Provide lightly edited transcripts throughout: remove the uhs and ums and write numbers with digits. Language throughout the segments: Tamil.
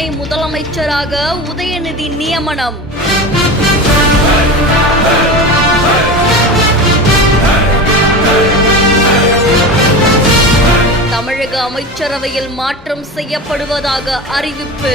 துணை முதலமைச்சராக உதயநிதி நியமனம். தமிழக அமைச்சரவையில் மாற்றம் செய்யப்படுவதாக அறிவிப்பு.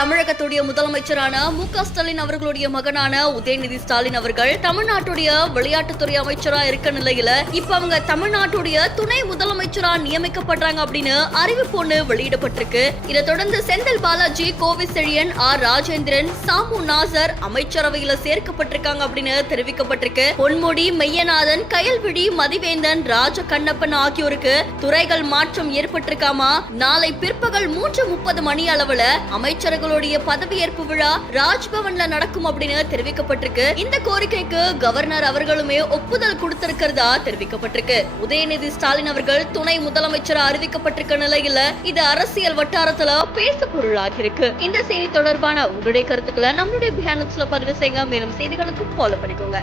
தமிழகத்துடைய முதலமைச்சரான மு.க. ஸ்டாலின் அவர்களுடைய மகனான உதயநிதி ஸ்டாலின் அவர்கள் தமிழ்நாட்டுடைய விளையாட்டுத்துறை அமைச்சரா இருக்க நிலையில இப்ப அவங்க தமிழ்நாட்டுடைய துணை முதலமைச்சரா நியமிக்கப்படுறாங்க அப்படின்னு அறிவிப்பு ஒண்ணு வெளியிடப்பட்டிருக்கு. இதை தொடர்ந்து செந்தில் பாலாஜி, கோவி செழியன், ஆர் ராஜேந்திரன், சாமு நாசர் அமைச்சரவையில சேர்க்கப்பட்டிருக்காங்க அப்படின்னு தெரிவிக்கப்பட்டிருக்கு. பொன்முடி, மெய்யநாதன், கயல்விழி, மதிவேந்தன், ராஜ கண்ணப்பன் ஆகியோருக்கு துறைகள் மாற்றம் ஏற்பட்டிருக்காமா. நாளை பிற்பகல் 3:30 மணி அளவுல அமைச்சர்கள் பதவியேற்பு விழா ராஜ்பவன்ல நடக்கும் அப்படின்னு தெரிவிக்கப்பட்டிருக்கு. இந்த கோரிக்கைக்கு கவர்னர் அவர்களுமே ஒப்புதல் கொடுத்திருக்கிறதா தெரிவிக்கப்பட்டிருக்கு. உதயநிதி ஸ்டாலின் அவர்கள் துணை முதலமைச்சர் அறிவிக்கப்பட்டிருக்க நிலையில இது அரசியல் வட்டாரத்துல பேசு பொருளாகி இருக்கு. இந்த செய்தி தொடர்பான உங்களுடைய கருத்துக்களை நம்மளுடைய பிஹானட்ஸ்ல பதிவு செய்யுங்க. மேலும் செய்திகளுக்கு ஃபாலோ பண்ணிக்கோங்க.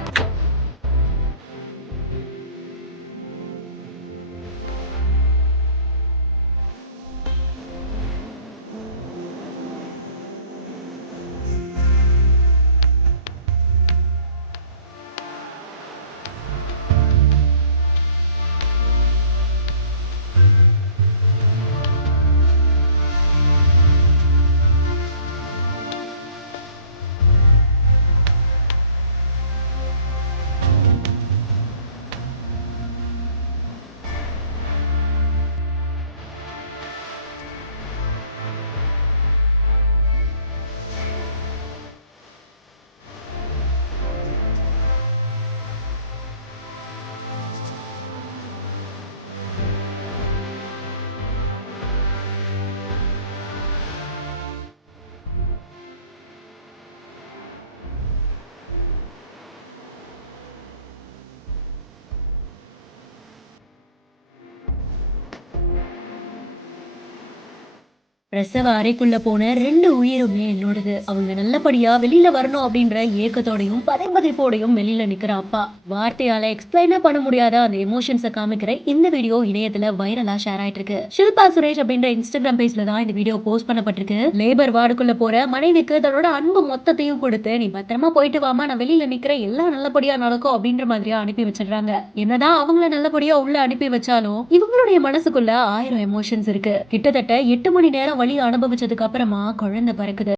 பிரசவ அறைக்குள்ள போன 2 உயிருமே என்னோடது. அவங்க நல்லபடியா வெளியில வரணும் அப்படின்ற ஏக்கத்தோடையும் பதைபதைப்போடையும் வெளியில நிக்கிற அப்பா. வார்த்தையால எக்ஸ்பிளைனா பண்ண முடியாத அந்த எமோஷன்ஸை காமிக்கிற இந்த வீடியோ இணையத்துல வைரலா ஷேர் ஆயிட்டு இருக்கு. ஷில்பா சுரேஷ் அப்படின்ற இன்ஸ்டாகிராம் பேஜ்ல தான் இந்த வீடியோ போஸ்ட் பண்ணப்பட்டிருக்கு. லேபர் வார்டுக்குள்ள போற மனைவிக்கு தன்னோட அன்பு மொத்தத்தையும் கொடுத்து, நீ பத்திரமா போயிட்டு வாமா, நான் வெளியில நிக்கிறேன், எல்லாம் நல்லபடியா நடக்கும் அப்படின்ற மாதிரியா அனுப்பி வச்சிடுறாங்க. என்னதான் அவங்கள நல்லபடியா உள்ள அனுப்பி வச்சாலும் இவங்களுடைய மனசுக்குள்ள 1000 எமோஷன்ஸ் இருக்கு. கிட்டத்தட்ட 8 மணி நேரம் வலி அனுபவிச்சதுக்கு அப்புறமா குழந்தை பிறக்குது.